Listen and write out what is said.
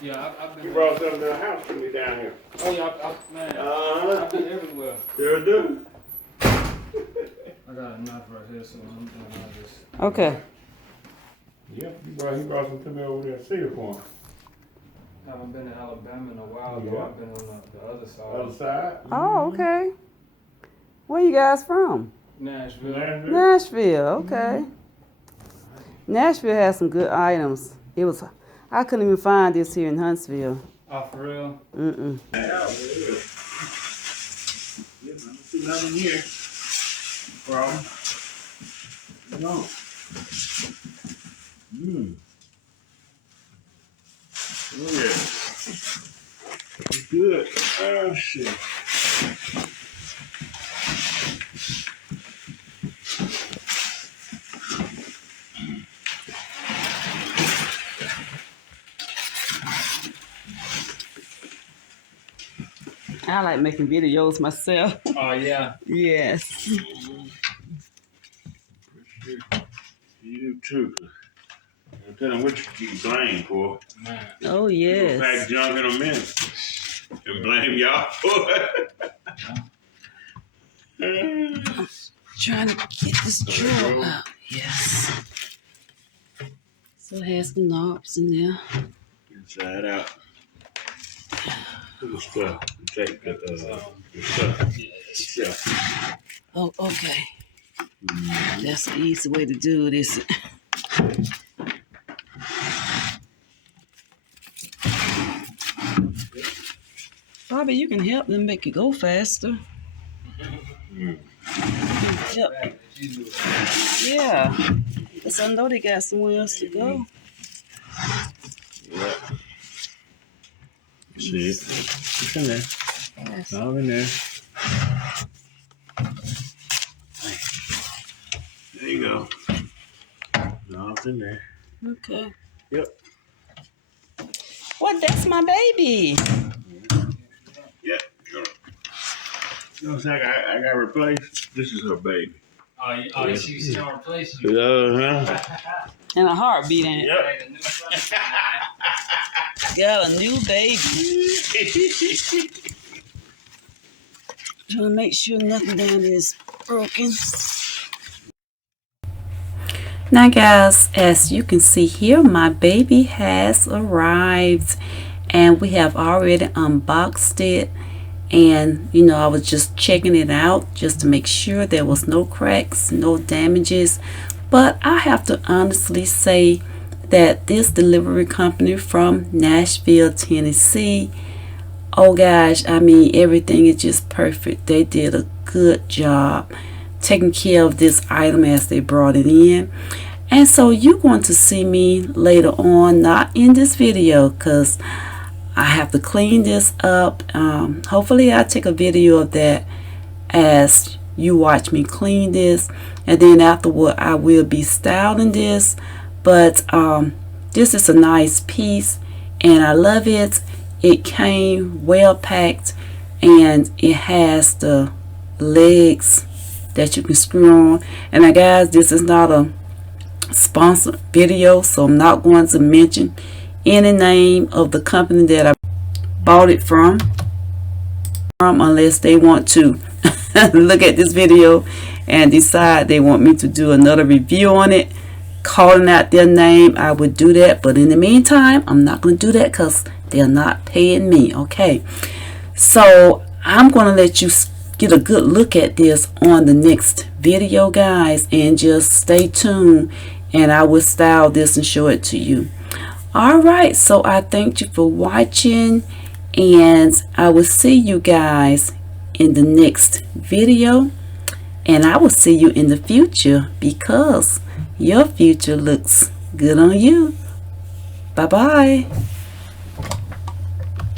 Yeah, I've been. You brought something to the house to me down here. Oh yeah, man. I've been everywhere. Sure do. I got a knife right here, so I'm just. Okay. Yep, he brought some to me over there in Singapore. I haven't been to Alabama in a while though. Yeah. I've been on the other side. Other side. Oh, okay. Where you guys from? Nashville. Nashville. Okay. Nashville has some good items. I couldn't even find this here in Huntsville. Oh, for real? Mm-mm. Yeah, man. See nothing here. Problem. No. Oh yeah. Good. Oh shit. I like making videos myself. Oh yeah. Yes. You do too. I'm telling what you keep blamed for. Man. Oh, You yes. go pack junk in a minute and blame y'all for it. Trying to get this drawer out. Yes. So it has the knobs in there. Inside out. Look at stuff. Take the stuff. Oh, okay. That's the easy way to do this. Bobby, you can help them make it go faster. Yep. Yeah. Because I know they got somewhere else to go. Yeah. See it? It's in there. Yes. All in there. There you go. No, it's in there. Okay. Yep. What? That's my baby. Yep. You know what I'm saying? I got replaced. This is her baby. Oh, she's gonna replace you. Uh-huh. And a heartbeat in it. Yep. Got a new baby. Trying to make sure nothing down there is broken. Now guys, as you can see here, my baby has arrived and we have already unboxed it. And you know, I was just checking it out just to make sure there was no cracks, no damages. But I have to honestly say that this delivery company from Nashville, Tennessee, oh gosh, I mean, everything is just perfect. They did a good job taking care of this item as they brought it in. And so you're going to see me later on, not in this video because I have to clean this up. Hopefully I'll take a video of that as you watch me clean this, and then afterward I will be styling this. But this is a nice piece and I love it. It came well packed and it has the legs that you can screw on. And now guys, this is not a sponsored video, so I'm not going to mention any name of the company that I bought it from unless they want to look at this video and decide they want me to do another review on it, calling out their name. I would do that, but in the meantime I'm not going to do that because they're not paying me. Okay, so I'm going to let you get a good look at this on the next video guys, and just stay tuned and I will style this and show it to you. Alright, so I thank you for watching and I will see you guys in the next video, and I will see you in the future because your future looks good on you. Bye bye.